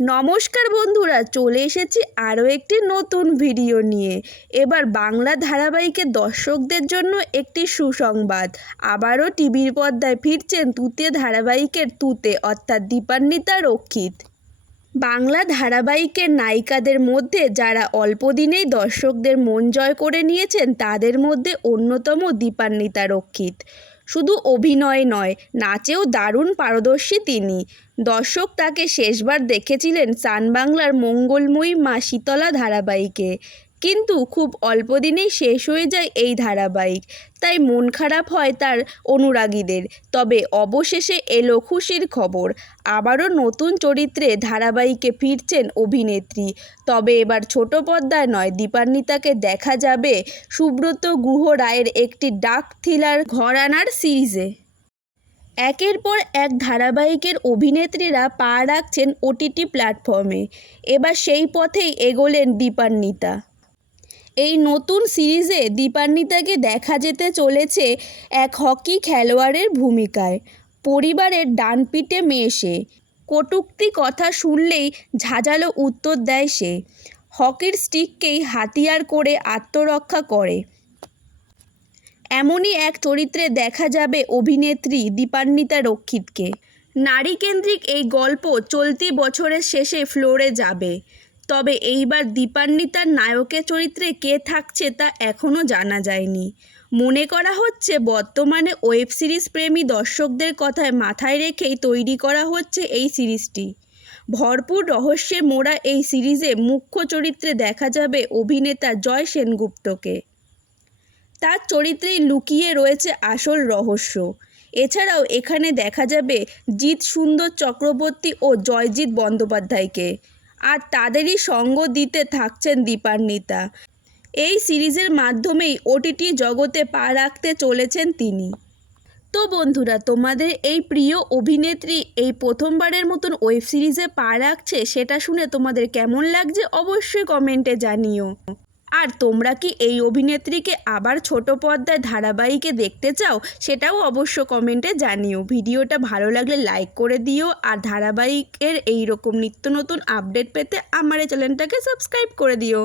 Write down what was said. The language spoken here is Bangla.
নমস্কার বন্ধুরা, চলে এসেছি আরও একটি নতুন ভিডিও নিয়ে। এবার বাংলা ধারাবাহিকের দর্শকদের জন্য একটি সুসংবাদ। আবারও টিভির পর্দায় ফিরছেন তুতে ধারাবাহিকের তুতে অর্থাৎ দীপান্বিতা রক্ষিত। বাংলা ধারাবাহিকের নায়িকাদের মধ্যে যারা অল্প দিনেই দর্শকদের মন জয় করে নিয়েছেন তাদের মধ্যে অন্যতম দীপান্বিতা রক্ষিত। শুধু অভিনয় নয়, নাচেও দারুণ পারদর্শী তিনি। দর্শক তাকে শেষবার দেখেছিলেন সান বাংলার মঙ্গলময়ী মা শীতলা ধারাবাহিকে, কিন্তু খুব অল্প দিনেই শেষ হয়ে যায় এই ধারাবাহিক, তাই মন খারাপ হয় তার অনুরাগীদের। তবে অবশেষে এলো খুশির খবর, আবারও নতুন চরিত্রে ধারাবাহিকে ফিরছেন অভিনেত্রী। তবে এবার ছোট পর্দায় নয়, দীপান্বিতাকে দেখা যাবে সুব্রত গুহ রায়ের একটি ডার্ক থ্রিলার ঘরানার সিরিজে। একের পর এক ধারাবাহিকের অভিনেত্রীরা পা রাখছেন ওটিটি প্ল্যাটফর্মে, এবার সেই পথেই এগোলেন দীপান্বিতা। এই নতুন সিরিজে দীপান্বিতাকে দেখা যেতে চলেছে এক হকি খেলোয়াড়ের ভূমিকায়। পরিবারের ডানপিটে মেয়ে সে, কটূক্তি কথা শুনলেই ঝাঁঝালো উত্তর দেয় সে, হকির স্টিককেই হাতিয়ার করে আত্মরক্ষা করে। এমনই এক চরিত্রে দেখা যাবে অভিনেত্রী দীপান্বিতা রক্ষিতকে। নারীকেন্দ্রিক এই গল্প চলতি বছরের শেষে ফ্লোরে যাবে। তবে এইবার দীপান্বিতার নায়কের চরিত্রে কে থাকছে তা এখনও জানা যায়নি। মনে করা হচ্ছে বর্তমানে ওয়েব সিরিজ প্রেমী দর্শকদের কথায় মাথায় রেখেই তৈরি করা হচ্ছে এই সিরিজটি। ভরপুর রহস্যে মোড়া এই সিরিজে মুখ্য চরিত্রে দেখা যাবে অভিনেতা জয় সেনগুপ্তকে। তার চরিত্রেই লুকিয়ে রয়েছে আসল রহস্য। এছাড়াও এখানে দেখা যাবে জিৎ সুন্দর চক্রবর্তী ও জয়জিৎ বন্দ্যোপাধ্যায়কে, আর তাদেরই সঙ্গ দিতে থাকছেন দীপান্বিতা। এই সিরিজের মাধ্যমেই ওটিটি জগতে পা রাখতে চলেছেন তিনি। তো বন্ধুরা, তোমাদের এই প্রিয় অভিনেত্রী এই প্রথমবারের মতন ওয়েব সিরিজে পা রাখছে, সেটা শুনে তোমাদের কেমন লাগছে অবশ্যই কমেন্টে জানিও। আর তোমরা কি এই অভিনেত্রীকে আবার ছোট পর্দায় ধারাবাহিকে দেখতে চাও, সেটাও অবশ্য কমেন্টে জানিও। ভিডিওটা ভালো লাগলে লাইক করে দিও, আর ধারাবাহিকের এই রকম নিত্য নতুন আপডেট পেতে আমার এই চ্যানেলটাকে সাবস্ক্রাইব করে দিও।